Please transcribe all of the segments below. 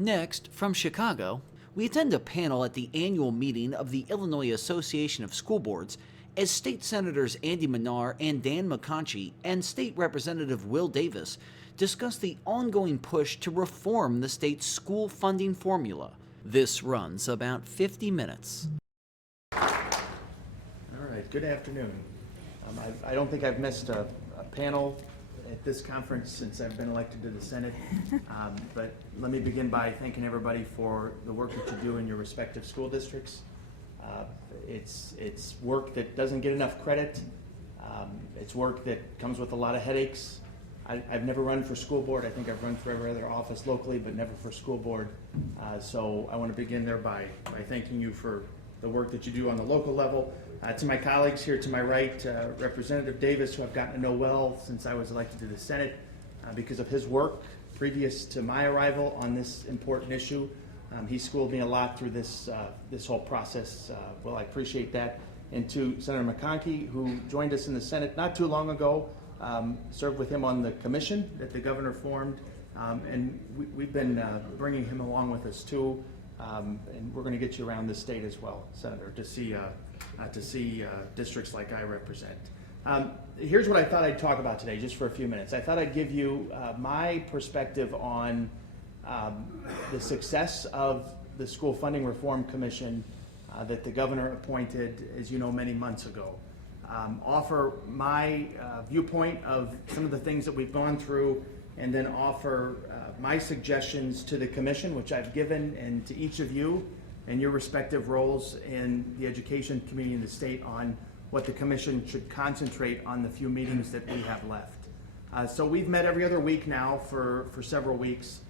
Next, from Chicago, we attend a panel at the annual meeting of the Illinois Association of School Boards as State Senators Andy Manar and Dan McConchie and State Representative Will Davis discuss the ongoing push to reform the state's school funding formula. This runs about 50 minutes. All right, good afternoon. I don't think I've missed a panel at this conference since I've been elected to the Senate, but let me begin by thanking everybody for the work that you do in your respective school districts. It's work that doesn't get enough credit. It's work that comes with a lot of headaches. I've never run for school board. I think I've run for every other office locally, but never for school board. So I want to begin there by thanking you for the work that you do on the local level. To my colleagues here to my right, Representative Davis, who I've gotten to know well since I was elected to the Senate because of his work previous to my arrival on this important issue. He schooled me a lot through this whole process. Well, I appreciate that. And to Senator McConchie, who joined us in the Senate not too long ago, served with him on the commission that the governor formed, and we've been bringing him along with us too. And we're going to get you around the state as well, Senator, to see districts like I represent. Here's what I thought I'd talk about today, just for a few minutes. I thought I'd give you my perspective on the success of the School Funding Reform Commission that the governor appointed, as you know, many months ago. Offer my viewpoint of some of the things that we've gone through, and then offer my suggestions to the commission, which I've given, and to each of you and your respective roles in the education community in the state on what the commission should concentrate on the few meetings that we have left. So we've met every other week now for several weeks.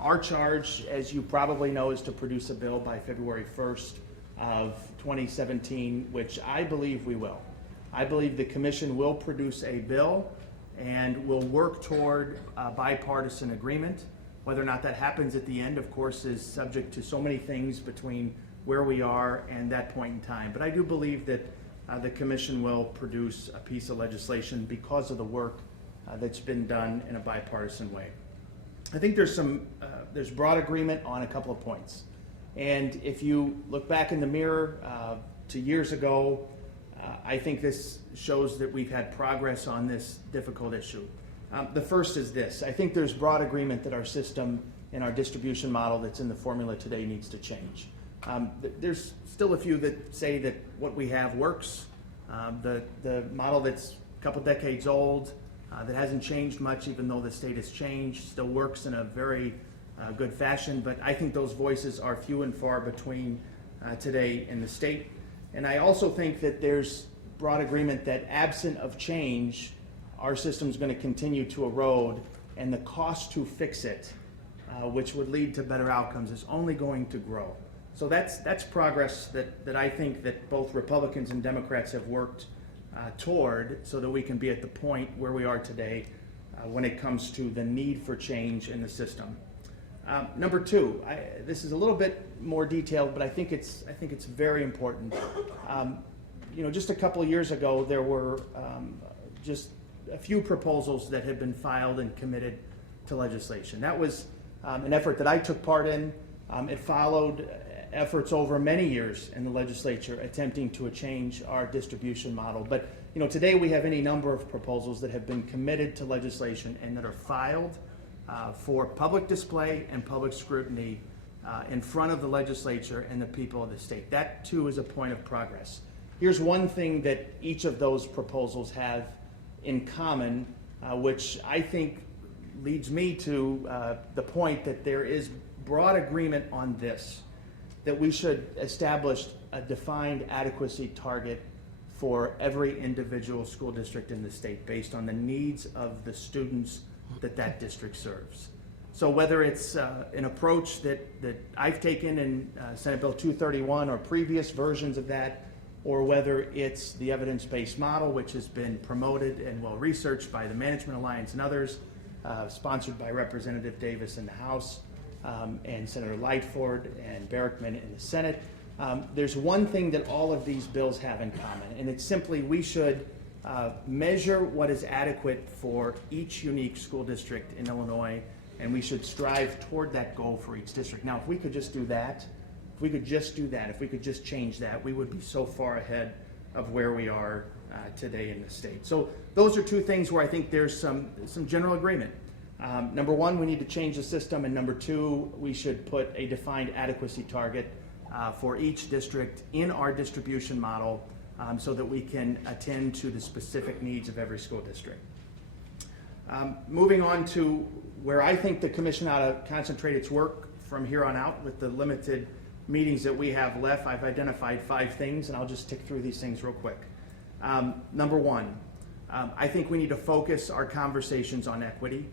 Our charge, as you probably know, is to produce a bill by February 1st of 2017, which I believe we will. I believe the commission will produce a bill and will work toward a bipartisan agreement. Whether or not that happens at the end, of course, is subject to so many things between where we are and that point in time. But I do believe that the commission will produce a piece of legislation because of the work that's been done in a bipartisan way. I think there's broad agreement on a couple of points. And if you look back in the mirror to years ago, I think this shows that we've had progress on this difficult issue. The first is this. I think there's broad agreement that our system and our distribution model that's in the formula today needs to change. There's still a few that say that what we have works. The model that's a couple decades old, that hasn't changed much even though the state has changed, still works in a very good fashion, but I think those voices are few and far between today in the state. And I also think that there's broad agreement that absent of change, our system is going to continue to erode, and the cost to fix it, which would lead to better outcomes, is only going to grow. So that's progress that I think that both Republicans and Democrats have worked toward, so that we can be at the point where we are today when it comes to the need for change in the system. Number two, this is a little bit more detailed, but I think it's very important. Just a couple of years ago, there were just a few proposals that had been filed and committed to legislation. That was an effort that I took part in. It followed efforts over many years in the legislature attempting to change our distribution model. But today we have any number of proposals that have been committed to legislation and that are filed for public display and public scrutiny in front of the legislature and the people of the state. That too is a point of progress. Here's one thing that each of those proposals have in common, which I think leads me to the point that there is broad agreement on this, that we should establish a defined adequacy target for every individual school district in the state based on the needs of the students that district serves. So whether it's an approach that I've taken in Senate Bill 231 or previous versions of that, or whether it's the evidence-based model, which has been promoted and well researched by the Management Alliance and others, sponsored by Representative Davis in the House and Senator Lightford and Barrickman in the Senate. There's one thing that all of these bills have in common, and it's simply we should measure what is adequate for each unique school district in Illinois and we should strive toward that goal for each district. Now, if we could just do that, if we could just change that, we would be so far ahead of where we are today in the state. So those are two things where I think there's some general agreement. Number one, we need to change the system, and number two, we should put a defined adequacy target for each district in our distribution model so that we can attend to the specific needs of every school district. Moving on to where I think the commission ought to concentrate its work from here on out with the limited meetings that we have left, I've identified 5 things, and I'll just tick through these things real quick. Number one, I think we need to focus our conversations on equity,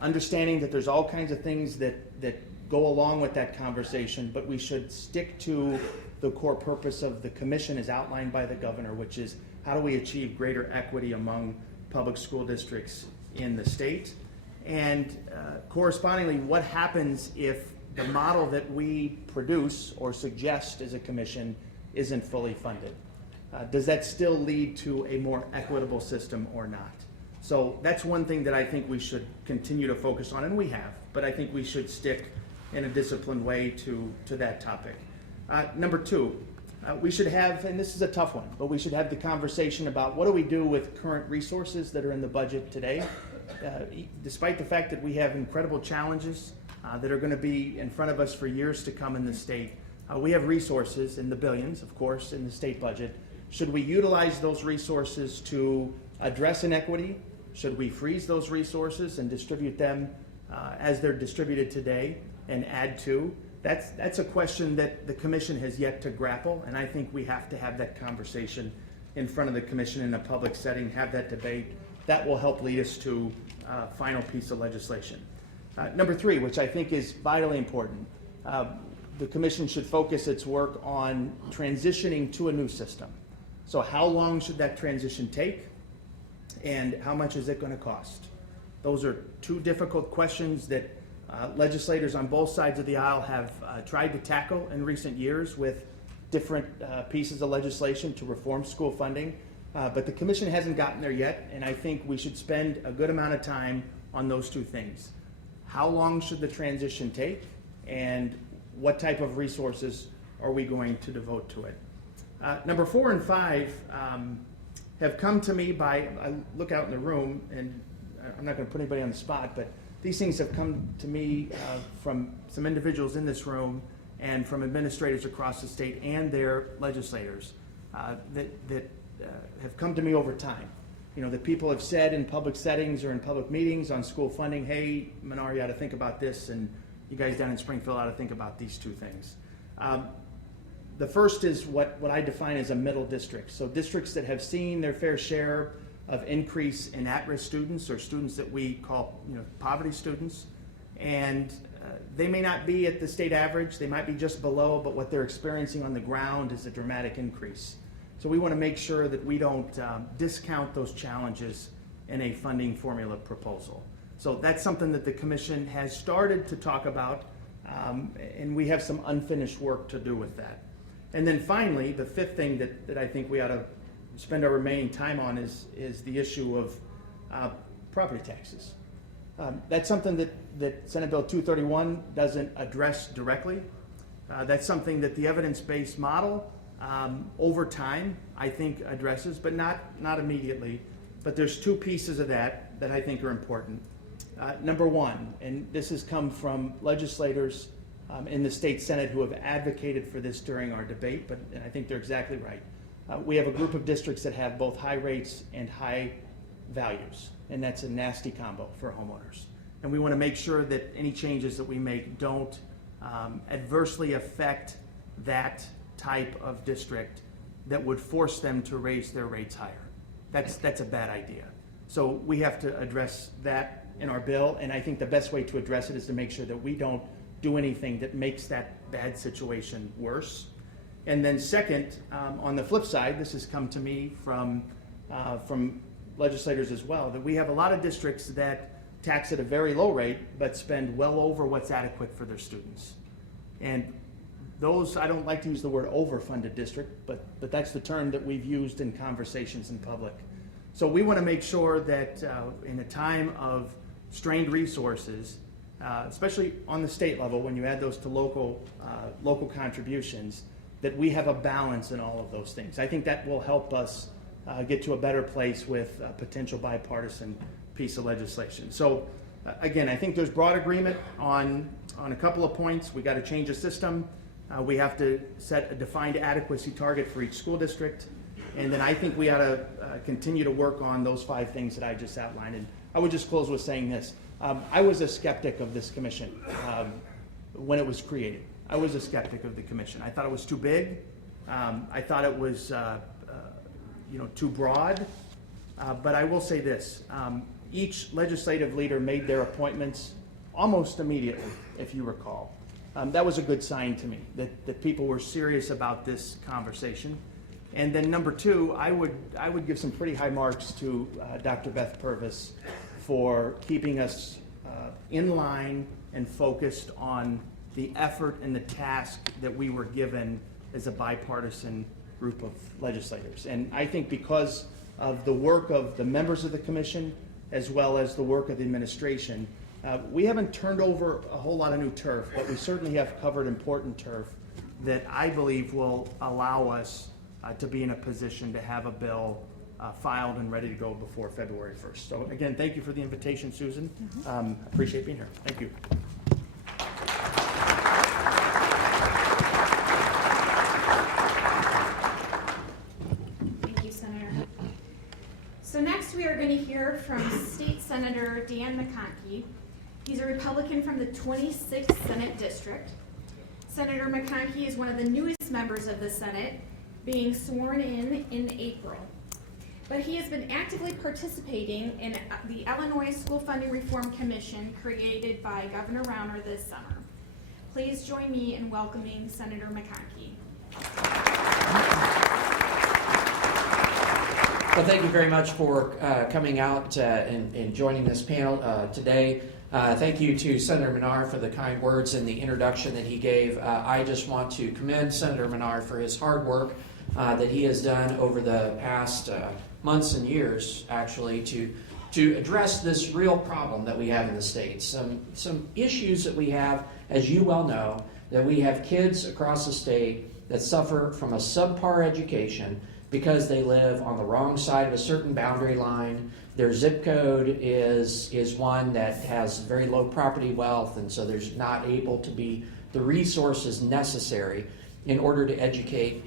understanding that there's all kinds of things that go along with that conversation, but we should stick to the core purpose of the commission as outlined by the governor, which is how do we achieve greater equity among public school districts in the state, and correspondingly, what happens if the model that we produce or suggest as a commission isn't fully funded? Does that still lead to a more equitable system or not? So that's one thing that I think we should continue to focus on, and we have, but I think we should stick in a disciplined way to that topic. Number two, we should have, and this is a tough one, but we should have the conversation about what do we do with current resources that are in the budget today. Despite the fact that we have incredible challenges that are going to be in front of us for years to come in the state, we have resources in the billions, of course, in the state budget. Should we utilize those resources to address inequity? Should we freeze those resources and distribute them as they're distributed today and add to? That's a question that the commission has yet to grapple, and I think we have to have that conversation in front of the commission in a public setting, have that debate. That will help lead us to a final piece of legislation. Number three, which I think is vitally important, the commission should focus its work on transitioning to a new system. So how long should that transition take, and how much is it going to cost? Those are two difficult questions that legislators on both sides of the aisle have tried to tackle in recent years with different pieces of legislation to reform school funding, but the commission hasn't gotten there yet, and I think we should spend a good amount of time on those two things. How long should the transition take, and what type of resources are we going to devote to it? Number 4 and 5 have come to me I look out in the room, and I'm not going to put anybody on the spot, but these things have come to me from some individuals in this room and from administrators across the state and their legislators that have come to me over time. You know, that people have said in public settings or in public meetings on school funding, hey, Manar, you ought to think about this, and you guys down in Springfield ought to think about these two things. The first is what I define as a middle district. So districts that have seen their fair share of increase in at-risk students, or students that we call poverty students, and they may not be at the state average, they might be just below, but what they're experiencing on the ground is a dramatic increase. So we want to make sure that we don't discount those challenges in a funding formula proposal. So that's something that the commission has started to talk about, and we have some unfinished work to do with that. And then finally, the fifth thing that I think we ought to spend our remaining time on is the issue of property taxes. That's something that Senate Bill 231 doesn't address directly. That's something that the evidence-based model over time, I think, addresses, but not immediately. But there's two pieces of that I think are important. Number one, and this has come from legislators in the state Senate who have advocated for this during our debate, and I think they're exactly right. We have a group of districts that have both high rates and high values, and that's a nasty combo for homeowners. And we want to make sure that any changes that we make don't adversely affect that type of district that would force them to raise their rates higher. That's a bad idea. So we have to address that in our bill, and I think the best way to address it is to make sure that we don't do anything that makes that bad situation worse. And then second, on the flip side, this has come to me from legislators as well, that we have a lot of districts that tax at a very low rate but spend well over what's adequate for their students. And those, I don't like to use the word overfunded district, but that's the term that we've used in conversations in public. So we want to make sure that in a time of strained resources, especially on the state level, when you add those to local contributions, that we have a balance in all of those things. I think that will help us get to a better place with a potential bipartisan piece of legislation. So again, I think there's broad agreement on a couple of points. We got to change the system. We have to set a defined adequacy target for each school district. And then I think we ought to continue to work on those 5 things that I just outlined. And I would just close with saying this. I was a skeptic of this commission when it was created. I was a skeptic of the commission. I thought it was too big. I thought it was too broad. But I will say this. Each legislative leader made their appointments almost immediately, if you recall. That was a good sign to me, that people were serious about this conversation. And then number 2, I would give some pretty high marks to Dr. Beth Purvis for keeping us in line and focused on the effort and the task that we were given as a bipartisan group of legislators. And I think because of the work of the members of the commission, as well as the work of the administration, we haven't turned over a whole lot of new turf, but we certainly have covered important turf that I believe will allow us to be in a position to have a bill filed and ready to go before February 1st. So again, thank you for the invitation, Susan. Appreciate being here. Thank you. Thank you, Senator. So next we are going to hear from State Senator Dan McConchie. He's a Republican from the 26th Senate District. Senator McConchie is one of the newest members of the Senate, being sworn in April. But he has been actively participating in the Illinois School Funding Reform Commission created by Governor Rauner this summer. Please join me in welcoming Senator McConchie. Well, thank you very much for coming out and joining this panel today. Thank you to Senator Manar for the kind words and the introduction that he gave. I just want to commend Senator Manar for his hard work that he has done over the past months and years, actually, to address this real problem that we have in the state. Some issues that we have, as you well know, that we have kids across the state that suffer from a subpar education because they live on the wrong side of a certain boundary line. Their zip code is one that has very low property wealth, and so there's not able to be the resources necessary in order to educate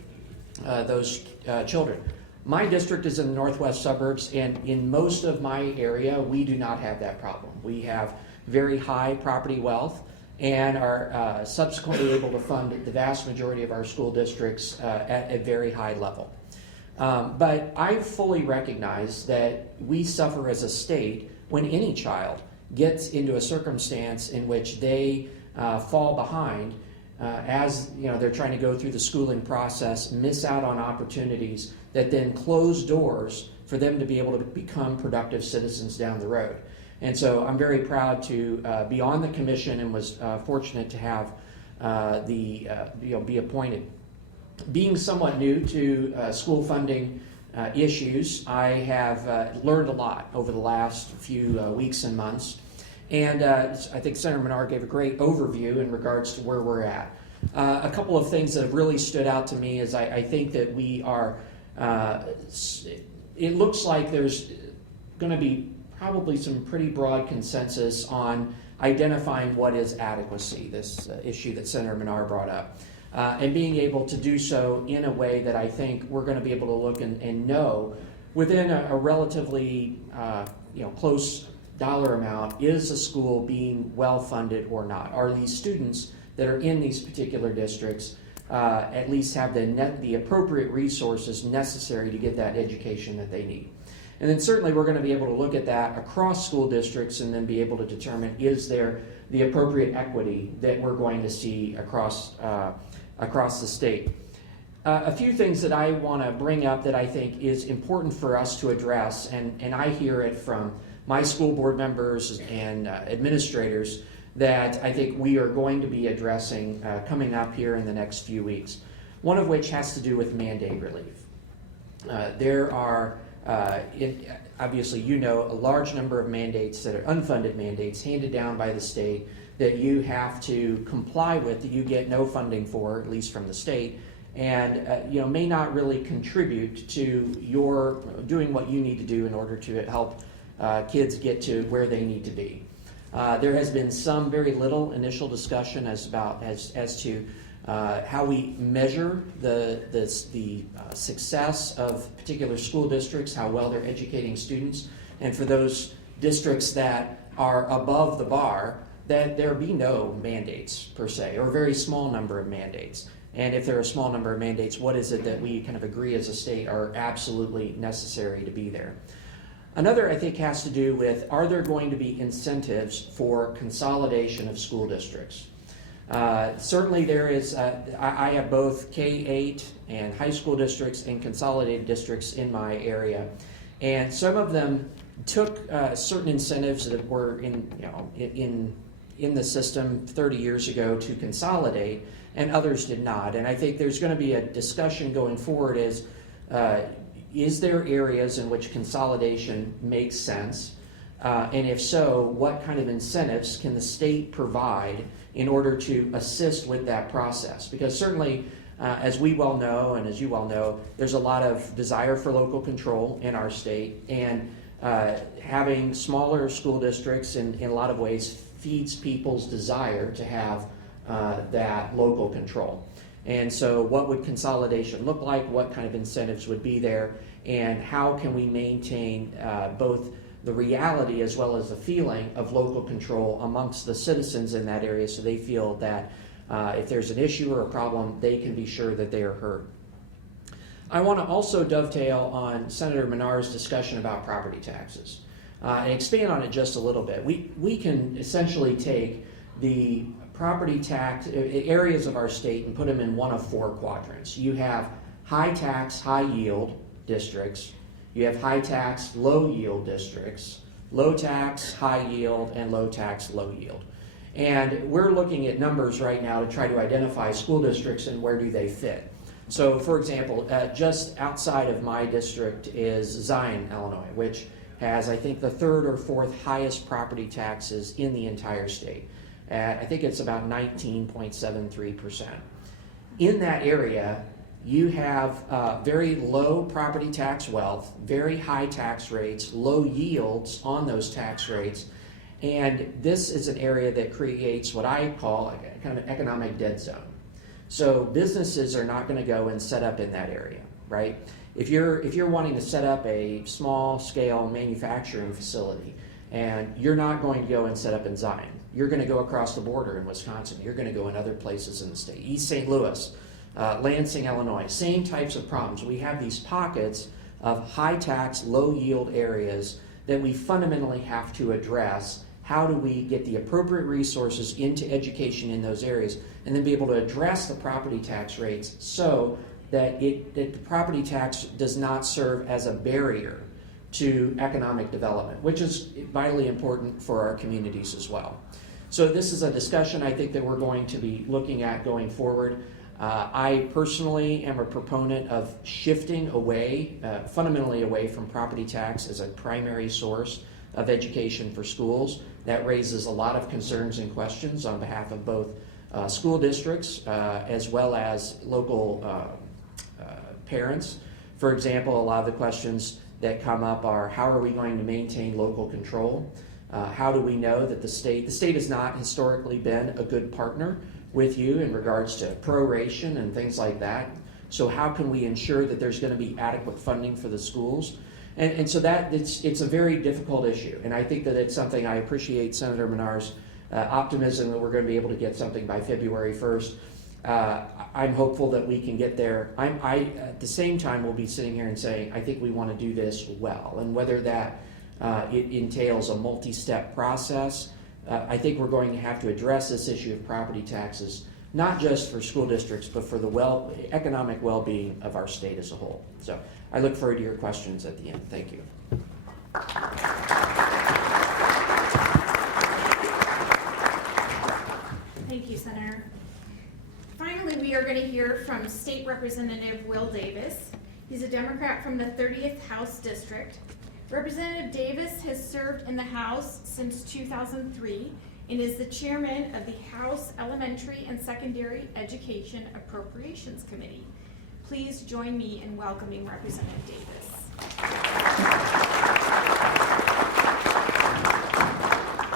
those children. My district is in the northwest suburbs, and in most of my area, we do not have that problem. We have very high property wealth and are subsequently able to fund the vast majority of our school districts at a very high level. But I fully recognize that we suffer as a state when any child gets into a circumstance in which they fall behind as they're trying to go through the schooling process, miss out on opportunities that then close doors for them to be able to become productive citizens down the road. And so I'm very proud to be on the commission and was fortunate to have be appointed. Being somewhat new to school funding issues, I have learned a lot over the last few weeks and months. And I think Senator Manar gave a great overview in regards to where we're at. A couple of things that have really stood out to me is I think that we are, it looks like there's going to be probably some pretty broad consensus on identifying what is adequacy, this issue that Senator Manar brought up. And being able to do so in a way that I think we're going to be able to look and know within a relatively close dollar amount, is a school being well funded or not? Are these students that are in these particular districts at least have the appropriate resources necessary to get that education that they need? And then certainly we're going to be able to look at that across school districts and then be able to determine, is there the appropriate equity that we're going to see across the state. A few things that I want to bring up that I think is important for us to address, and I hear it from my school board members and administrators, that I think we are going to be addressing coming up here in the next few weeks. One of which has to do with mandate relief. There are, obviously a large number of mandates that are unfunded mandates handed down by the state that you have to comply with, that you get no funding for, at least from the state, and may not really contribute to your doing what you need to do in order to help kids get to where they need to be. There has been some very little initial discussion as to how we measure the success of particular school districts, how well they're educating students, and for those districts that are above the bar, that there be no mandates per se, or a very small number of mandates. And if there are a small number of mandates, what is it that we kind of agree as a state are absolutely necessary to be there? Another, I think, has to do with, are there going to be incentives for consolidation of school districts? Certainly there is, I have both K-8 and high school districts and consolidated districts in my area. And some of them took certain incentives that were in the system 30 years ago to consolidate, and others did not. And I think there's going to be a discussion going forward is there areas in which consolidation makes sense? And if so, what kind of incentives can the state provide in order to assist with that process? Because certainly, as we well know, and as you well know, there's a lot of desire for local control in our state, and having smaller school districts in a lot of ways feeds people's desire to have that local control. And so what would consolidation look like? What kind of incentives would be there? And how can we maintain both the reality as well as the feeling of local control amongst the citizens in that area, so they feel that if there's an issue or a problem, they can be sure that they are heard. I want to also dovetail on Senator Manar's discussion about property taxes and expand on it just a little bit. We can essentially take the property tax areas of our state and put them in one of four quadrants. You have high tax, high yield districts. You have high tax, low yield districts, low tax, high yield, and low tax, low yield. And we're looking at numbers right now to try to identify school districts and where do they fit. So, for example, just outside of my district is Zion, Illinois, which has, I think, the third or fourth highest property taxes in the entire state. I think it's about 19.73%. In that area, you have very low property tax wealth, very high tax rates, low yields on those tax rates, and this is an area that creates what I call a kind of an economic dead zone. So businesses are not going to go and set up in that area, right? If you're wanting to set up a small scale manufacturing facility, and you're not going to go and set up in Zion, you're going to go across the border in Wisconsin, you're going to go in other places in the state, East St. Louis, Lansing, Illinois, same types of problems. We have these pockets of high tax, low yield areas that we fundamentally have to address. How do we get the appropriate resources into education in those areas, and then be able to address the property tax rates so that the property tax does not serve as a barrier to economic development, which is vitally important for our communities as well. So this is a discussion I think that we're going to be looking at going forward. I personally am a proponent of shifting away, fundamentally away from property tax as a primary source of education for schools. That raises a lot of concerns and questions on behalf of both school districts as well as local parents. For example, a lot of the questions that come up are, how are we going to maintain local control? How do we know that the state has not historically been a good partner with you in regards to proration and things like that? So how can we ensure that there's going to be adequate funding for the schools? And so that it's a very difficult issue. And I think that it's something, I appreciate Senator Manar's optimism that we're going to be able to get something by February 1st. I'm hopeful that we can get there. I at the same time will be sitting here and saying, I think we want to do this well. And whether that it entails a multi-step process, I think we're going to have to address this issue of property taxes, not just for school districts, but for the economic well-being of our state as a whole. So I look forward to your questions at the end. Thank you. Thank you, Senator. Finally, we are going to hear from State Representative Will Davis. He's a Democrat from the 30th House District. Representative Davis has served in the House since 2003 and is the chairman of the House Elementary and Secondary Education Appropriations Committee. Please join me in welcoming Representative Davis.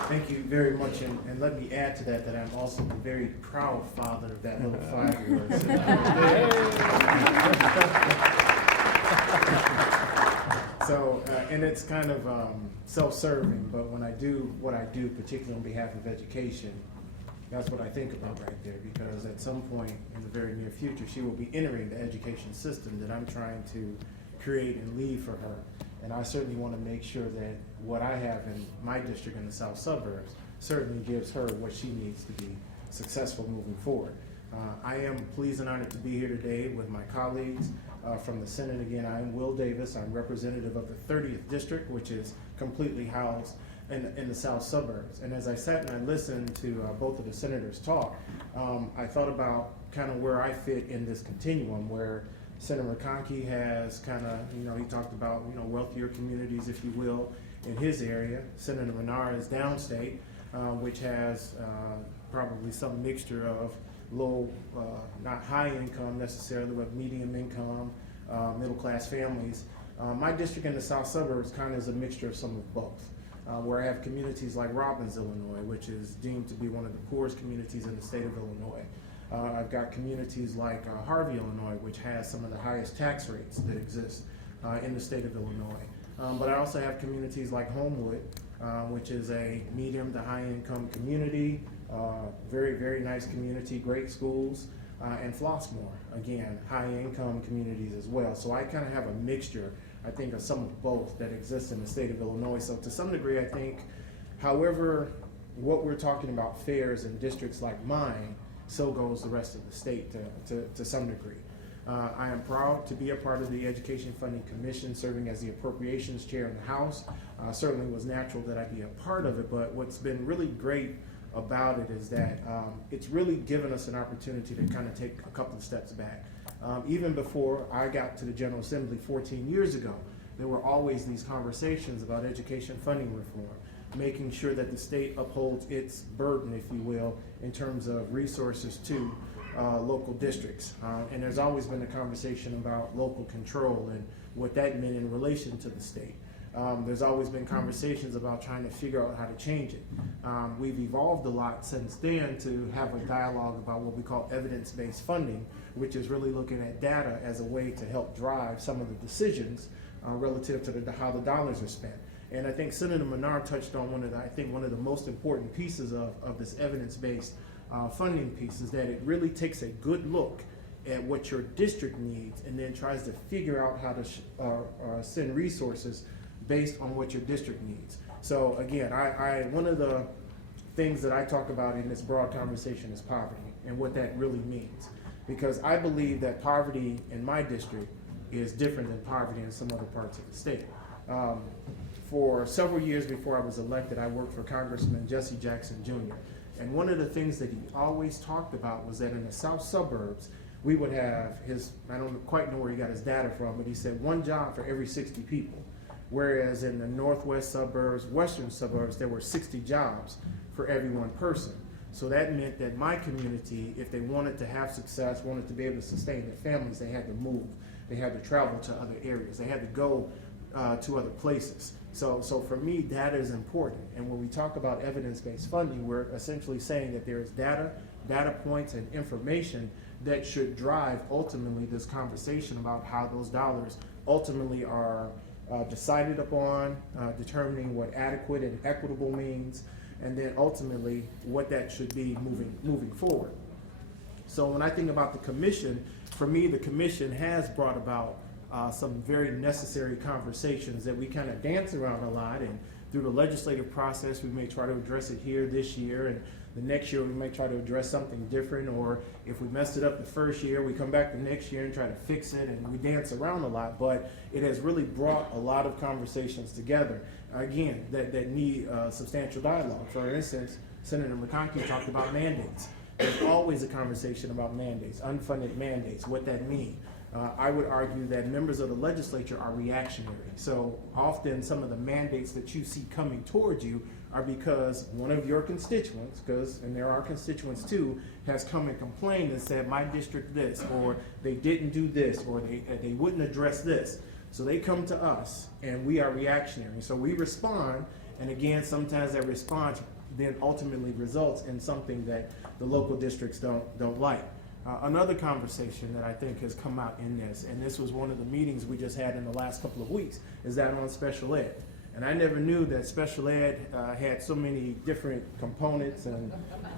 Thank you very much, and let me add to that I'm also a very proud father of that little 5-year-old. So, and it's kind of self-serving, but when I do what I do, particularly on behalf of education, that's what I think about right there, because at some point in the very near future, she will be entering the education system that I'm trying to create and lead for her. And I certainly want to make sure that what I have in my district in the south suburbs certainly gives her what she needs to be successful moving forward. I am pleased and honored to be here today with my colleagues from the Senate. Again, I am Will Davis. I'm representative of the 30th District, which is completely housed in the south suburbs. And as I sat and I listened to both of the senators talk, I thought about kind of where I fit in this continuum, where Senator McConchie has kind of, he talked about, wealthier communities, if you will, in his area. Senator Manar is downstate, which has probably some mixture of low, not high income necessarily, but medium income, middle class families. My district in the south suburbs kind of is a mixture of some of both, where I have communities like Robbins, Illinois, which is deemed to be one of the poorest communities in the state of Illinois. I've got communities like Harvey, Illinois, which has some of the highest tax rates that exist in the state of Illinois. But I also have communities like Homewood, which is a medium to high income community, very, very nice community, great schools, and Flossmoor, again, high income communities as well. So I kind of have a mixture, I think, of some of both that exists in the state of Illinois. So to some degree, I think, however, what we're talking about fares in districts like mine, so goes the rest of the state to some degree. I am proud to be a part of the Education Funding Commission, serving as the Appropriations Chair in the House. Certainly was natural that I be a part of it, but what's been really great about it is that it's really given us an opportunity to kind of take a couple of steps back. Even before I got to the General Assembly 14 years ago, there were always these conversations about education funding reform, making sure that the state upholds its burden, if you will, in terms of resources to local districts. And there's always been a conversation about local control and what that meant in relation to the state. There's always been conversations about trying to figure out how to change it. We've evolved a lot since then to have a dialogue about what we call evidence-based funding, which is really looking at data as a way to help drive some of the decisions relative to how the dollars are spent. And I think Senator Manar touched on one of the most important pieces of this evidence-based funding piece is that it really takes a good look at what your district needs and then tries to figure out how to send resources based on what your district needs. So again, one of the things that I talk about in this broad conversation is poverty and what that really means. Because I believe that poverty in my district is different than poverty in some other parts of the state. For several years before I was elected, I worked for Congressman Jesse Jackson Jr. And one of the things that he always talked about was that in the south suburbs, we would have I don't quite know where he got his data from, but he said 1 job for every 60 people. Whereas in the northwest suburbs, western suburbs, there were 60 jobs for every 1 person. So that meant that my community, if they wanted to have success, wanted to be able to sustain their families, they had to move. They had to travel to other areas. They had to go to other places. So for me, data is important. And when we talk about evidence-based funding, we're essentially saying that there is data points, and information that should drive ultimately this conversation about how those dollars ultimately are decided upon, determining what adequate and equitable means, and then ultimately what that should be moving forward. So when I think about the commission, for me, the commission has brought about some very necessary conversations that we kind of dance around a lot, and through the legislative process we may try to address it here this year, and the next year we may try to address something different, or if we messed it up the first year, we come back the next year and try to fix it, and we dance around a lot. But it has really brought a lot of conversations together, again, that need substantial dialogue. For instance, Senator McConchie talked about mandates. There's always a conversation about mandates, unfunded mandates, what that means. I would argue that members of the legislature are reactionary. So often some of the mandates that you see coming towards you are because one of your constituents, and there are constituents too, has come and complained and said, my district this, or they didn't do this, or they wouldn't address this. So they come to us, and we are reactionary. So we respond, and again, sometimes that response then ultimately results in something that the local districts don't like. Another conversation that I think has come out in this, and this was one of the meetings we just had in the last couple of weeks, is that on special ed. And I never knew that special ed had so many different components and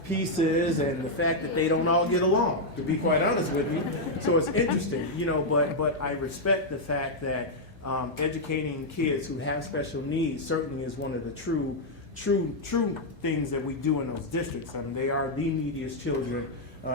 pieces, and the fact that they don't all get along, to be quite honest with you. So it's interesting, you know, but I respect the fact that educating kids who have special needs certainly is one of the true things that we do in those districts. I mean, they are the neediest children,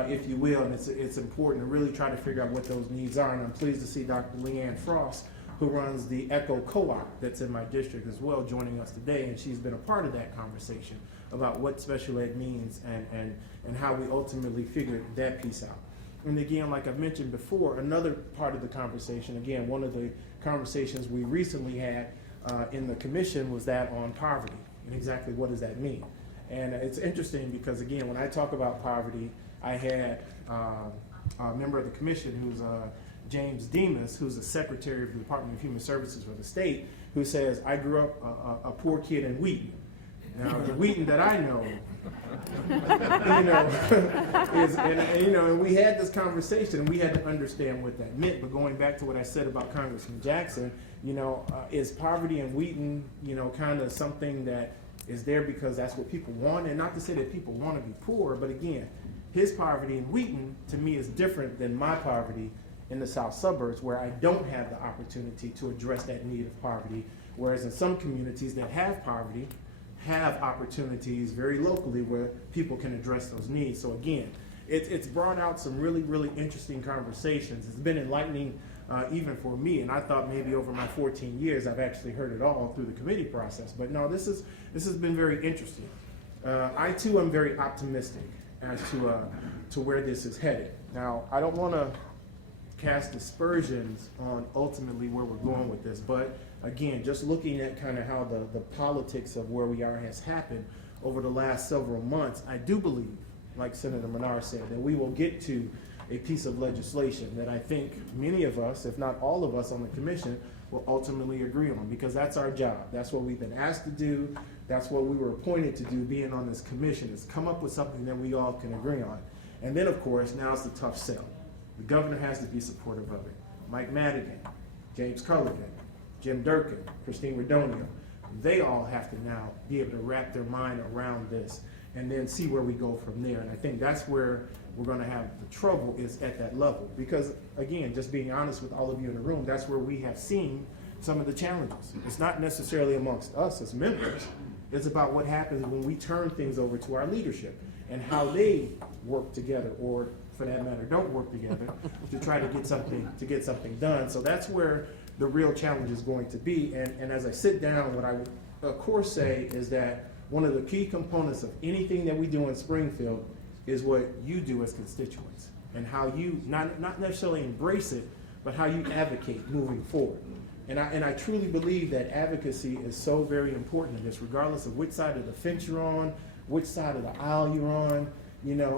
if you will, and it's important to really try to figure out what those needs are. And I'm pleased to see Dr. Leanne Frost, who runs the ECHO co-op that's in my district as well, joining us today, and she's been a part of that conversation about what special ed means and how we ultimately figure that piece out. And again, like I've mentioned before, another part of the conversation, again, one of the conversations we recently had in the commission was that on poverty, and exactly what does that mean. And it's interesting because, again, when I talk about poverty, I had a member of the commission who's James Demas, who's the secretary of the Department of Human Services for the state, who says, I grew up a poor kid in Wheaton. Now, the Wheaton that I know, and we had this conversation, and we had to understand what that meant. But going back to what I said about Congressman Jackson, is poverty in Wheaton, kind of something that is there because that's what people want, and not to say that people want to be poor, but again, his poverty in Wheaton, to me, is different than my poverty in the south suburbs, where I don't have the opportunity to address that need of poverty, whereas in some communities that have poverty, have opportunities very locally where people can address those needs. So again, it's brought out some really, really interesting conversations. It's been enlightening even for me, and I thought maybe over my 14 years I've actually heard it all through the committee process. But no, this has been very interesting. I too am very optimistic as to where this is headed. Now, I don't want to cast aspersions on ultimately where we're going with this, but again, just looking at kind of how the politics of where we are has happened over the last several months, I do believe, like Senator Manar said, that we will get to a piece of legislation that I think many of us, if not all of us on the commission, will ultimately agree on, because that's our job. That's what we've been asked to do. That's what we were appointed to do being on this commission, is come up with something that we all can agree on. And then, of course, now's the tough sell. The governor has to be supportive of it. Mike Madigan, James Culligan, Jim Durkin, Christine Redonio, they all have to now be able to wrap their mind around this and then see where we go from there. And I think that's where we're going to have the trouble, is at that level. Because, again, just being honest with all of you in the room, that's where we have seen some of the challenges. It's not necessarily amongst us as members. It's about what happens when we turn things over to our leadership and how they work together, or for that matter, don't work together to try to get something done. So that's where the real challenge is going to be. And as I sit down, what I would of course say is that one of the key components of anything that we do in Springfield is what you do as constituents, and how you not necessarily embrace it, but how you advocate moving forward. And I truly believe that advocacy is so very important in this, regardless of which side of the fence you're on, which side of the aisle you're on.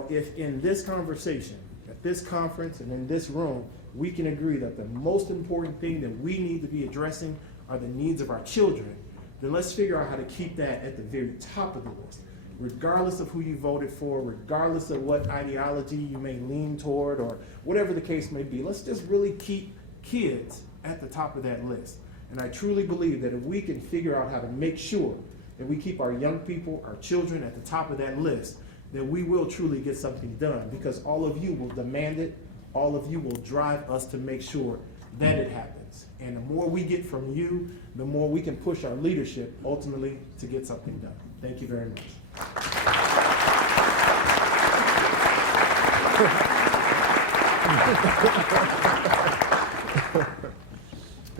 If in this conversation, at this conference, and in this room, we can agree that the most important thing that we need to be addressing are the needs of our children, then let's figure out how to keep that at the very top of the list. Regardless of who you voted for, regardless of what ideology you may lean toward, or whatever the case may be, let's just really keep kids at the top of that list. And I truly believe that if we can figure out how to make sure that we keep our young people, our children at the top of that list, then we will truly get something done, because all of you will demand it, all of you will drive us to make sure that it happens. And the more we get from you, the more we can push our leadership ultimately to get something done. Thank you very much.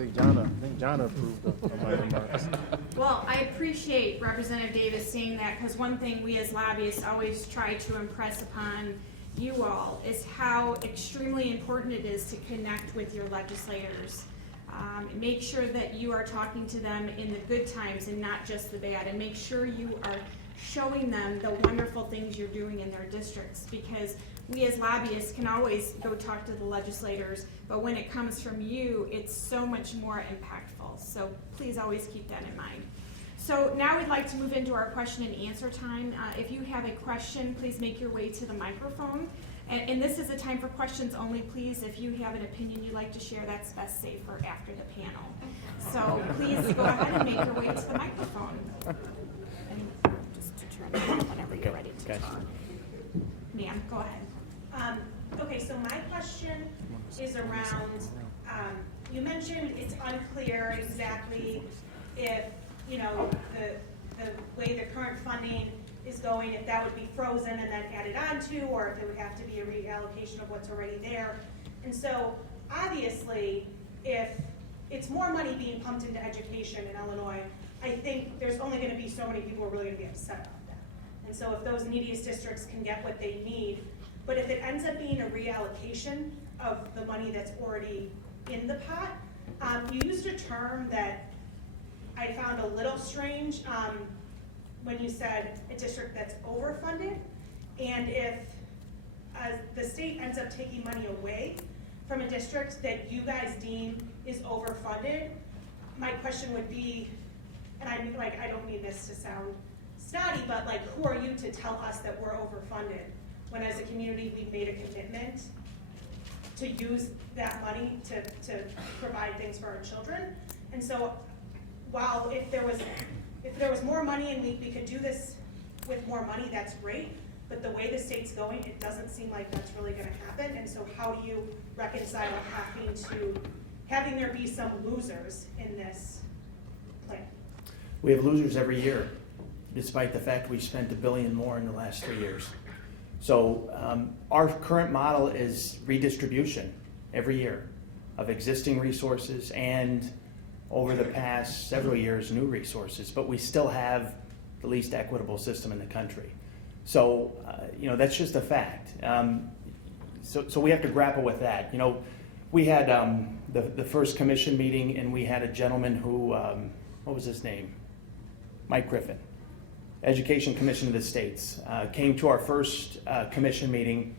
I think John approved of my remarks. Well, I appreciate Representative Davis saying that, because one thing we as lobbyists always try to impress upon you all is how extremely important it is to connect with your legislators. Make sure that you are talking to them in the good times and not just the bad, and make sure you are showing them the wonderful things you're doing in their districts, because we as lobbyists can always go talk to the legislators, but when it comes from you, it's so much more impactful. So please always keep that in mind. So now we'd like to move into our question and answer time. If you have a question, please make your way to the microphone. And this is a time for questions only, please. If you have an opinion you'd like to share, that's best saved for after the panel. So please go ahead and make your way to the microphone. And just to turn it on whenever you're ready to talk. Ma'am, go ahead. Okay, so my question is around, you mentioned it's unclear exactly if, the way the current funding is going, if that would be frozen and then added on to, or if it would have to be a reallocation of what's already there. And so, obviously, if it's more money being pumped into education in Illinois, I think there's only going to be so many people who are really going to be upset about that. And so if those neediest districts can get what they need, but if it ends up being a reallocation of the money that's already in the pot, you used a term that I found a little strange when you said a district that's overfunded, and if the state ends up taking money away from a district that you guys deem is overfunded, my question would be, and I don't mean this to sound snotty, but who are you to tell us that we're overfunded when as a community we've made a commitment to use that money to provide things for our children? And so while if there was more money and we could do this with more money, that's great, but the way the state's going, it doesn't seem like that's really gonna happen. And so how do you reconcile having there be some losers in this plan? We have losers every year, despite the fact we spent $1 billion more in the last 3 years. So our current model is redistribution every year of existing resources and over the past several years, new resources, but we still have the least equitable system in the country. So, that's just a fact. So we have to grapple with that. We had the first commission meeting, and we had a gentleman who, what was his name? Mike Griffin, Education Commission of the States, came to our first commission meeting.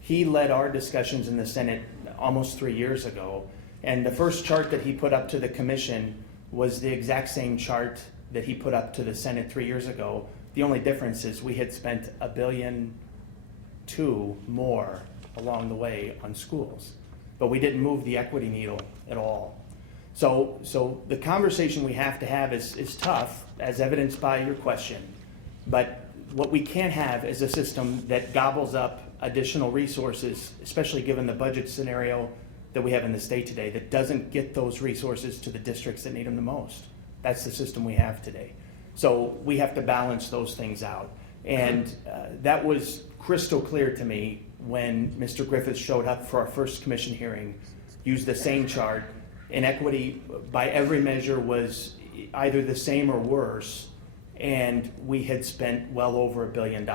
He led our discussions in the Senate almost 3 years ago. And the first chart that he put up to the commission was the exact same chart that he put up to the Senate 3 years ago. The only difference is we had spent $1.2 billion more along the way on schools, but we didn't move the equity needle at all. So the conversation we have to have is tough, as evidenced by your question, but what we can't have is a system that gobbles up additional resources, especially given the budget scenario that we have in the state today, that doesn't get those resources to the districts that need them the most. That's the system we have today. So we have to balance those things out. And that was crystal clear to me when Mr. Griffith showed up for our first commission hearing, used the same chart. Inequity by every measure was either the same or worse, and we had spent well over $1 billion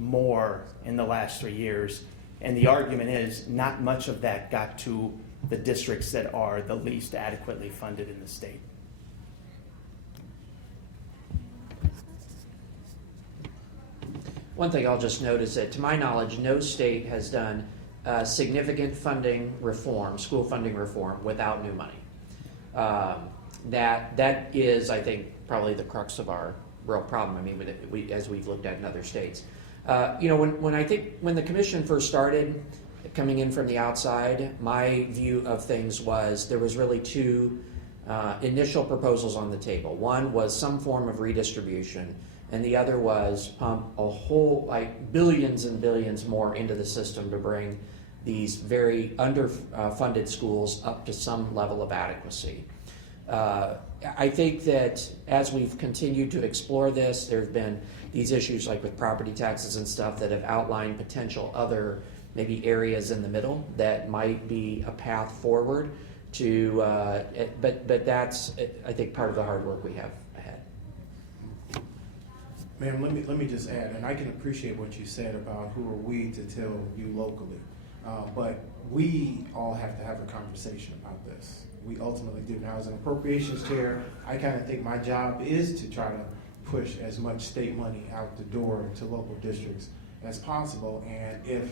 more in the last 3 years. And the argument is not much of that got to the districts that are the least adequately funded in the state. One thing I'll just note is that, to my knowledge, no state has done significant funding reform, school funding reform, without new money. That is, I think, probably the crux of our real problem. I mean, as we've looked at in other states. When the commission first started, coming in from the outside, my view of things was there was really two initial proposals on the table. One was some form of redistribution, and the other was pump a whole, billions and billions more into the system to bring these very underfunded schools up to some level of adequacy. I think that as we've continued to explore this, there have been these issues like with property taxes and stuff that have outlined potential other maybe areas in the middle that might be a path forward to, but that's, I think, part of the hard work we have ahead. Ma'am, let me just add, and I can appreciate what you said about who are we to tell you locally. But we all have to have a conversation about this. We ultimately do. Now, as an appropriations chair, I kind of think my job is to try to push as much state money out the door to local districts as possible. And if,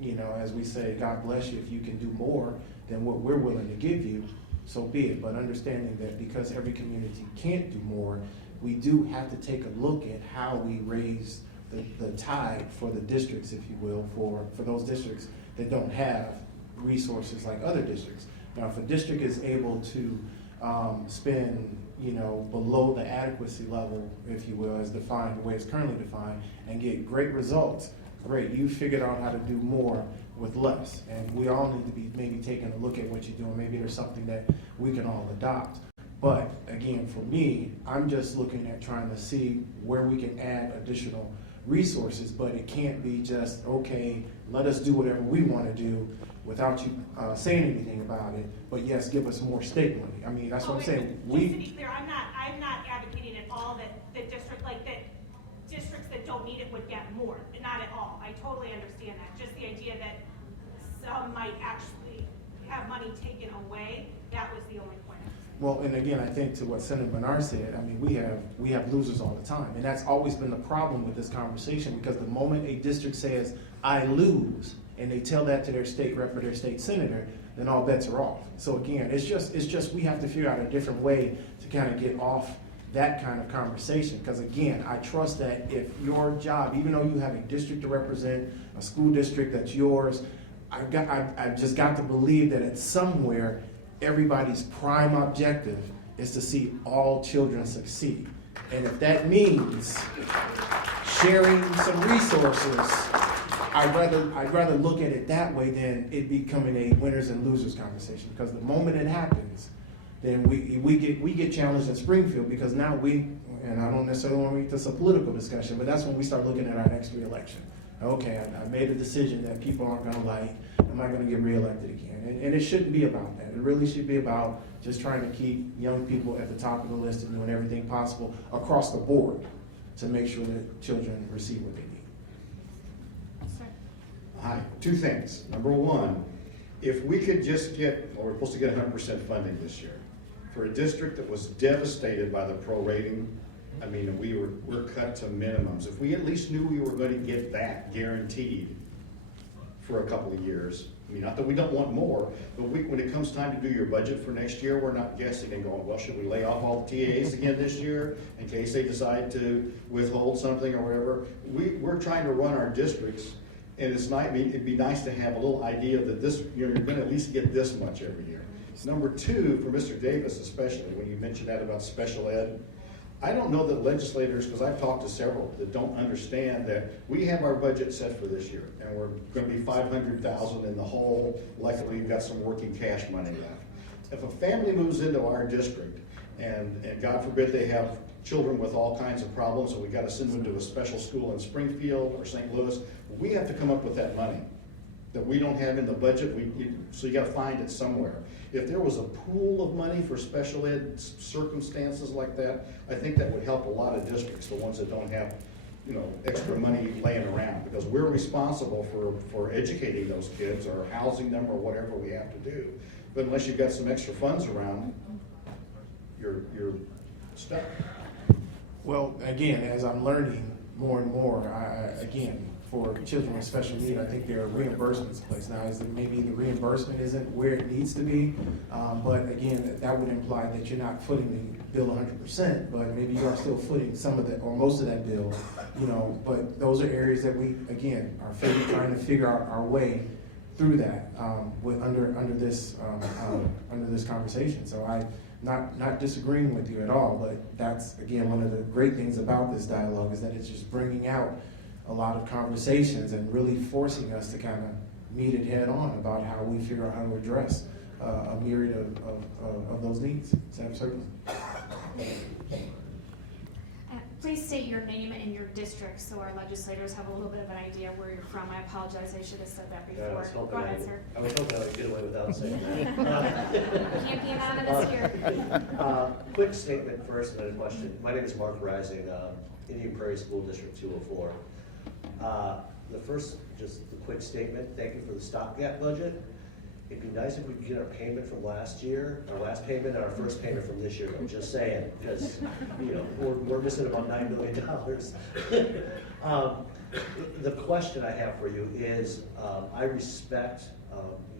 you know, as we say, God bless you, if you can do more than what we're willing to give you, so be it. But understanding that because every community can't do more, we do have to take a look at how we raise the tide for the districts, if you will, for those districts that don't have resources like other districts. Now, if a district is able to spend, you know, below the adequacy level, if you will, as defined, the way it's currently defined, and get great results, great, you figured out how to do more with less. And we all need to be maybe taking a look at what you're doing. Maybe there's something that we can all adopt. But again, for me, I'm just looking at trying to see where we can add additional resources, but it can't be just, okay, let us do whatever we want to do without you saying anything about it, but yes, give us more state money. I mean, that's what I'm saying. Just to be clear, I'm not advocating at all that the district, like that districts that don't need it would get more, not at all. I totally understand that. Just the idea that some might actually have money taken away, that was the only point. Well, and again, I think to what Senator Manar said, I mean, we have losers all the time. And that's always been the problem with this conversation, because the moment a district says, I lose, and they tell that to their state rep or their state senator, then all bets are off. So again, it's just we have to figure out a different way to kind of get off that kind of conversation. Because again, I trust that if your job, even though you have a district to represent, a school district that's yours, I've just got to believe that it's somewhere everybody's prime objective is to see all children succeed. And if that means sharing some resources, I'd rather look at it that way than it becoming a winners and losers conversation. Because the moment it happens, then we get challenged in Springfield, because now and I don't necessarily want to make this a political discussion, but that's when we start looking at our next re-election. Okay, I made a decision that people aren't going to like. Am I going to get reelected again? And it shouldn't be about that. It really should be about just trying to keep young people at the top of the list and doing everything possible across the board to make sure that children receive what they need. Sir. Hi, two things. Number one, if we could just get, well, we're supposed to get 100% funding this year. For a district that was devastated by the prorating, I mean, we're cut to minimums. If we at least knew we were going to get that guaranteed for a couple of years, I mean, not that we don't want more, but when it comes time to do your budget for next year, we're not guessing and going, well, should we lay off all the TAs again this year in case they decide to withhold something or whatever? We're trying to run our districts, and it's not, it'd be nice to have a little idea that this, you're going to at least get this much every year. Number two, for Mr. Davis especially, when you mentioned that about special ed, I don't know that legislators, because I've talked to several that don't understand that we have our budget set for this year, and we're going to be $500,000 in the hole. Luckily, we've got some working cash money left. If a family moves into our district, and God forbid they have children with all kinds of problems, and we got to send them to a special school in Springfield or St. Louis, we have to come up with that money that we don't have in the budget. So you got to find it somewhere. If there was a pool of money for special ed circumstances like that, I think that would help a lot of districts, the ones that don't have, you know, extra money laying around, because we're responsible for educating those kids or housing them or whatever we have to do. But unless you've got some extra funds around, you're stuck. Well, again, as I'm learning more and more, again, for children with special need, I think there are reimbursements in place. Now, maybe the reimbursement isn't where it needs to be, but again, that would imply that you're not footing the bill 100%, but maybe you are still footing some of that or most of that bill, you know, but those are areas that we, again, are trying to figure out our way through that under this conversation. So I'm not disagreeing with you at all, but that's, again, one of the great things about this dialogue is that it's just bringing out a lot of conversations and really forcing us to kind of meet it head on about how we figure out how to address a myriad of those needs. Certainly. Please state your name and your district so our legislators have a little bit of an idea where you're from. I apologize, I should have said that before. Go ahead, sir. I was hoping I would get away without saying that. Can't be anonymous here. Quick statement first and then a question. My name is Mark Rising, Indian Prairie School District 204. The first, just a quick statement, thank you for the stopgap budget. It'd be nice if we could get our payment from last year, our last payment and our first payment from this year, I'm just saying, because, you know, we're missing about $9 million. The question I have for you is, I respect,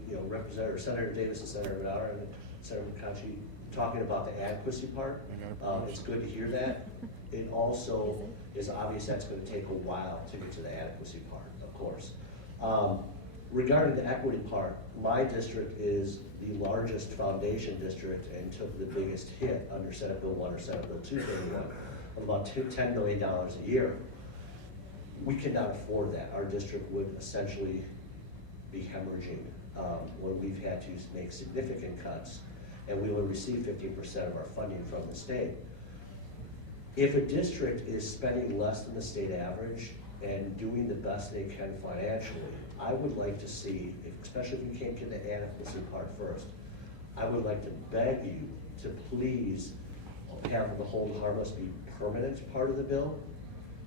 you know, Representative Senator Davis and Senator Manar and Senator McConchie talking about the adequacy part. It's good to hear that. It also is obvious that's going to take a while to get to the adequacy part, of course. Regarding the equity part, my district is the largest foundation district and took the biggest hit under Senate Bill 1 or Senate Bill 231 of about $10 million a year. We cannot afford that. Our district would essentially be hemorrhaging when we've had to make significant cuts, and we will receive 15% of our funding from the state. If a district is spending less than the state average and doing the best they can financially, I would like to see, especially if you can't get the adequacy part first, I would like to beg you to please have the hold harmless be permanent part of the bill,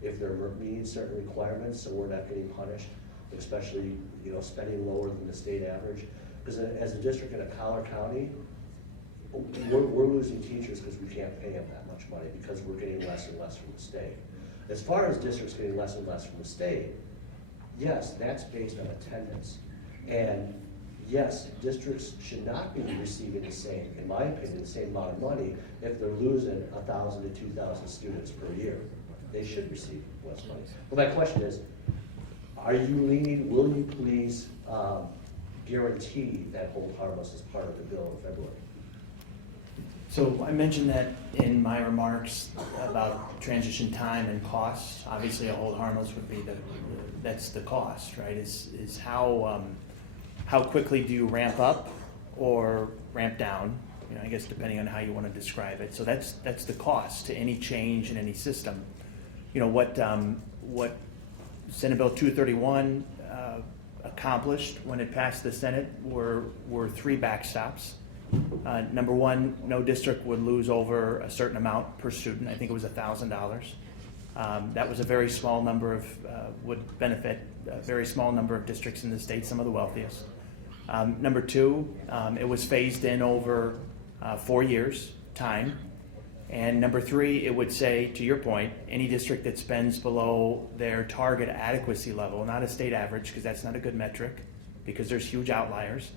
if they're meeting certain requirements, so we're not getting punished, especially, you know, spending lower than the state average. Because as a district in a Collar County, we're losing teachers because we can't pay them that much money because we're getting less and less from the state. As far as districts getting less and less from the state, yes, that's based on attendance. And yes, districts should not be receiving the same, in my opinion, the same amount of money if they're losing 1,000 to 2,000 students per year. They should receive less money. Well, my question is, are you leaning, will you please guarantee that hold harmless as part of the bill in February? So I mentioned that in my remarks about transition time and cost. Obviously, a hold harmless would be that's the cost, right? Is how quickly do you ramp up or ramp down? You know, I guess depending on how you want to describe it. So that's the cost to any change in any system. You know what Senate Bill 231 accomplished when it passed the Senate were 3 backstops. Number one, no district would lose over a certain amount per student. I think it was $1,000. That was a very small number of, would benefit a very small number of districts in the state, some of the wealthiest. Number two, it was phased in over 4 years' time. And number three, it would say, to your point, any district that spends below their target adequacy level, not a state average, because that's not a good metric, because there's huge outliers.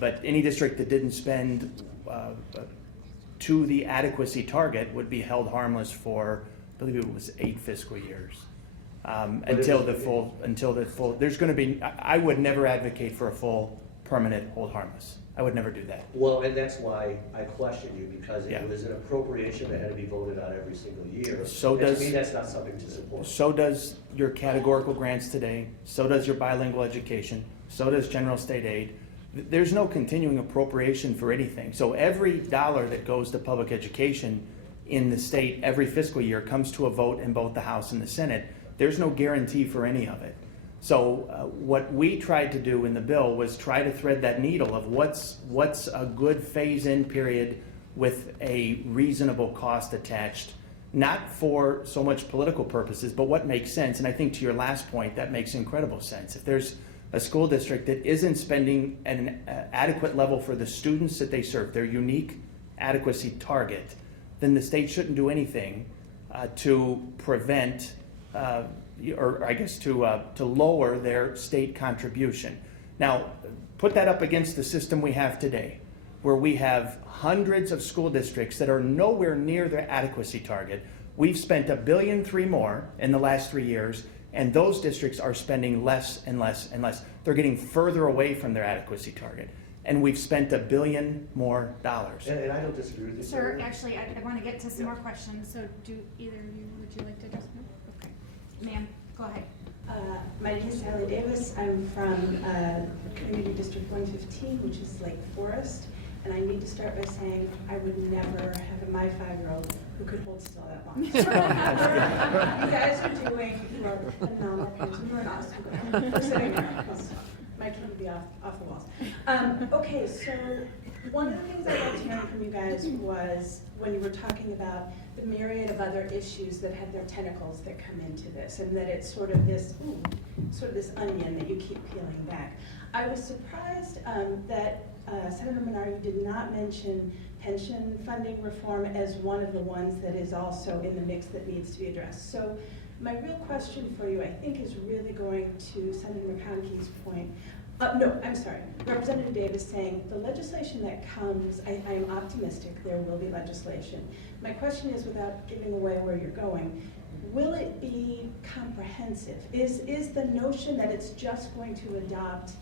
But any district that didn't spend to the adequacy target would be held harmless for, I believe it was 8 fiscal years. Until the full, there's going to be, I would never advocate for a full permanent hold harmless. I would never do that. Well, and that's why I question you, because Yeah. it was an appropriation that had to be voted on every single year. So And does- to me, that's not something to support. So does your categorical grants today, so does your bilingual education, so does general state aid. There's no continuing appropriation for anything. So every dollar that goes to public education in the state every fiscal year comes to a vote in both the House and the Senate. There's no guarantee for any of it. So what we tried to do in the bill was try to thread that needle of what's a good phase-in period with a reasonable cost attached, not for so much political purposes, but what makes sense. And I think to your last point, that makes incredible sense. If there's a school district that isn't spending at an adequate level for the students that they serve, their unique adequacy target, then the state shouldn't do anything to prevent or I guess to lower their state contribution. Now, put that up against the system we have today, where we have hundreds of school districts that are nowhere near their adequacy target. We've spent $1.3 billion more in the last 3 years, and those districts are spending less and less and less. They're getting further away from their adequacy target, and we've spent $1 billion more. And I don't disagree with you. Sir, actually, I want to get to some more questions, so do either of you, would you like to address them? Okay. Ma'am, go ahead. My name is Sally Davis. I'm from Community District 115, which is Lake Forest. And I need to start by saying I would never have my 5-year-old who could hold still that long. So, you guys are doing phenomenal parenting. You're awesome. We're sitting there. My kid would be off the walls. Okay, so one of the things I liked hearing from you guys was when you were talking about the myriad of other issues that have their tentacles that come into this, and that it's sort of this onion that you keep peeling back. I was surprised that Senator Manar, you did not mention pension funding reform as one of the ones that is also in the mix that needs to be addressed. So my real question for you, I think, is really going to Senator McConchie's point. No, I'm sorry. Representative Davis saying the legislation that comes, I am optimistic there will be legislation. My question is, without giving away where you're going, will it be comprehensive? Is the notion that it's just going to adopt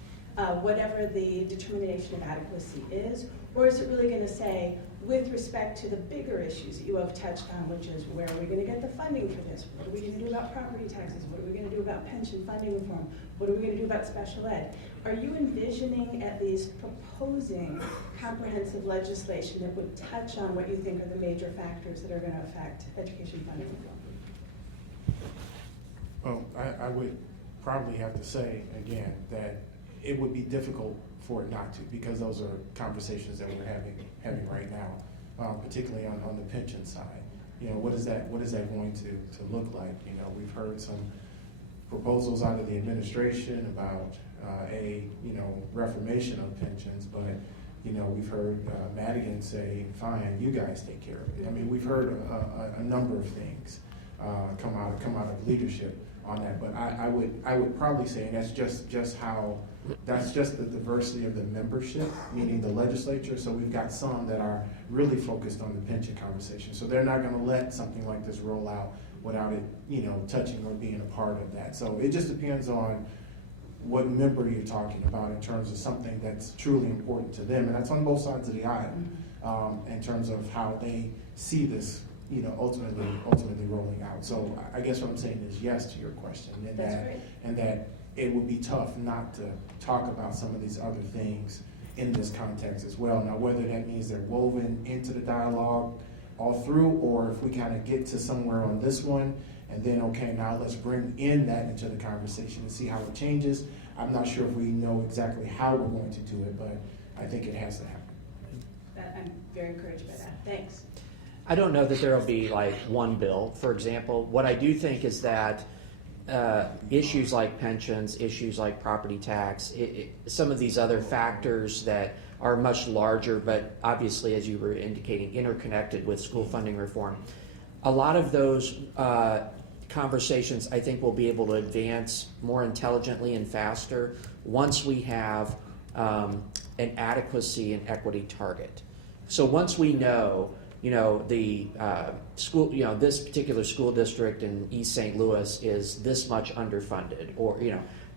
whatever the determination of adequacy is, or is it really going to say, with respect to the bigger issues that you have touched on, which is where are we going to get the funding for this? What are we going to do about property taxes? What are we going to do about pension funding reform? What are we going to do about special ed? Are you envisioning at least proposing comprehensive legislation that would touch on what you think are the major factors that are going to affect education funding reform? Well, I would probably have to say, again, that it would be difficult for it not to, because those are conversations that we're having right now, particularly on the pension side. What is that going to look like? We've heard some proposals out of the administration about a reformation of pensions, but we've heard Madigan say, fine, you guys take care of it. I mean, we've heard a number of things come out of leadership on that, but I would probably say, and that's just the diversity of the membership, meaning the legislature. So we've got some that are really focused on the pension conversation. So they're not going to let something like this roll out without it, touching or being a part of that. So it just depends on what member you're talking about in terms of something that's truly important to them, and that's on both sides of the aisle, in terms of how they see this, ultimately rolling out. So I guess what I'm saying is yes to your question, and that it would be tough not to talk about some of these other things in this context as well. Now, whether that means they're woven into the dialogue all through, or if we kind of get to somewhere on this one, and then, okay, now let's bring in that into the conversation and see how it changes. I'm not sure if we know exactly how we're going to do it, but I think it has to happen. I'm very encouraged by that. Thanks. I don't know that there will be like one bill, for example. What I do think is that issues like pensions, issues like property tax, some of these other factors that are much larger, but obviously, as you were indicating, interconnected with school funding reform. A lot of those conversations, I think, will be able to advance more intelligently and faster once we have an adequacy and equity target. So once we know, the school, this particular school district in East St. Louis is this much underfunded, or,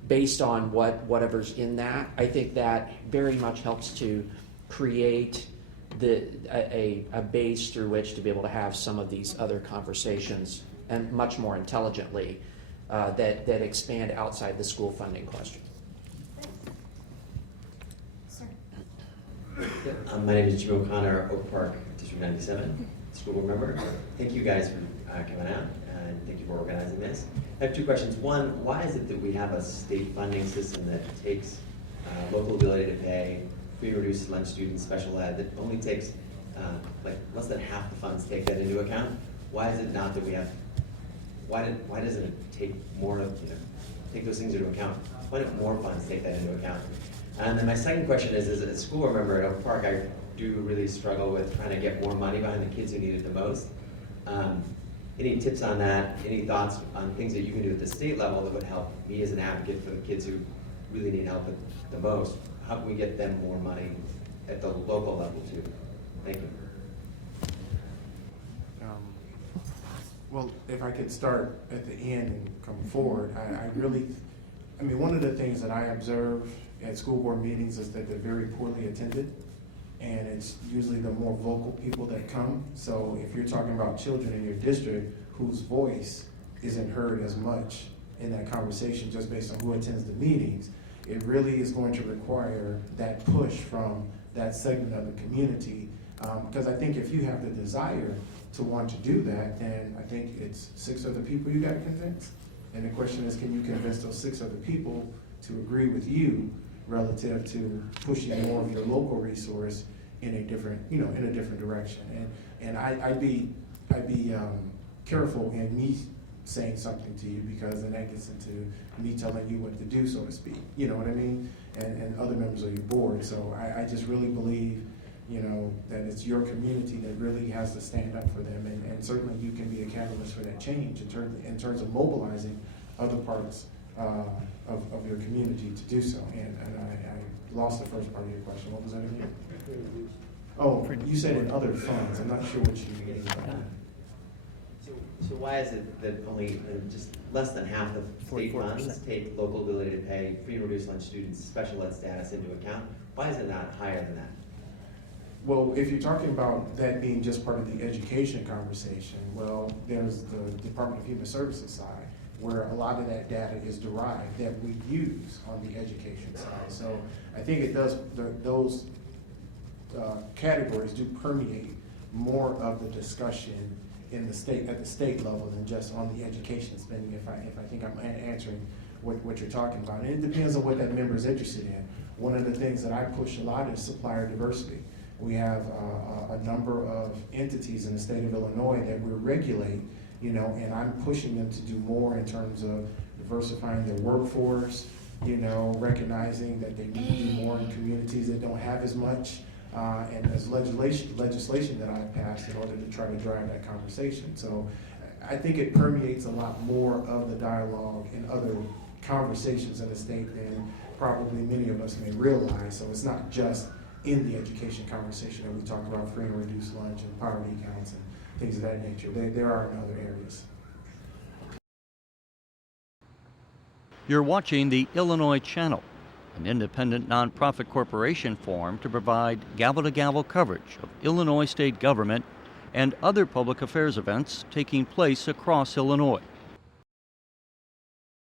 based on whatever's in that, I think that very much helps to create a base through which to be able to have some of these other conversations, and much more intelligently, that expand outside the school funding question. Sir. My name is Jim O'Connor, Oak Park, District 97, school board member. Thank you guys for coming out, and thank you for organizing this. I have two questions. One, why is it that we have a state funding system that takes local ability to pay, free and reduced lunch students, special ed, that only takes like less than half the funds take that into account? Why is it not that we have, why doesn't it take more of, take those things into account? Why don't more funds take that into account? And then my second question is, as a school board member at Oak Park, I do really struggle with trying to get more money behind the kids who need it the most. Any tips on that? Any thoughts on things that you can do at the state level that would help me as an advocate for the kids who really need help the most? How can we get them more money at the local level too? Thank you. Well, if I could start at the end and come forward, I mean, one of the things that I observe at school board meetings is that they're very poorly attended, and it's usually the more vocal people that come. So if you're talking about children in your district whose voice isn't heard as much in that conversation just based on who attends the meetings, it really is going to require that push from that segment of the community. Because I think if you have the desire to want to do that, then I think it's 6 other people you got to convince. And the question is, can you convince those 6 other people to agree with you relative to pushing more of your local resource in a different, in a different direction? And I'd be I'd be careful in me saying something to you, because then that gets into me telling you what to do, so to speak. You know what I mean? And other members of your board. So I just really believe, you know, that it's your community that really has to stand up for them, and certainly you can be a catalyst for that change in terms of mobilizing other parts of your community to do so. And I lost the first part of your question. What was that again? Oh, you said in other funds. I'm not sure what you mean by that. So why is it that only just less than half of state funds take local ability to pay free and reduced lunch students' special ed status into account? Why is it not higher than that? Well, if you're talking about that being just part of the education conversation, well, there's the Department of Human Services side, where a lot of that data is derived that we use on the education side. So I think it does, those categories do permeate more of the discussion in the state, at the state level, than just on the education spending, if I think I'm answering what you're talking about. And it depends on what that member is interested in. One of the things that I push a lot is supplier diversity. We have a number of entities in the state of Illinois that we regulate, you know, and I'm pushing them to do more in terms of diversifying their workforce, you know, recognizing that they need to do more in communities that don't have as much. And there's legislation that I've passed in order to try to drive that conversation. So I think it permeates a lot more of the dialogue and other conversations in the state than probably many of us may realize. So it's not just in the education conversation that we talk about free and reduced lunch and poverty counts and things of that nature. There are in other areas. You're watching the Illinois Channel, an independent nonprofit corporation formed to provide gavel-to-gavel coverage of Illinois state government and other public affairs events taking place across Illinois.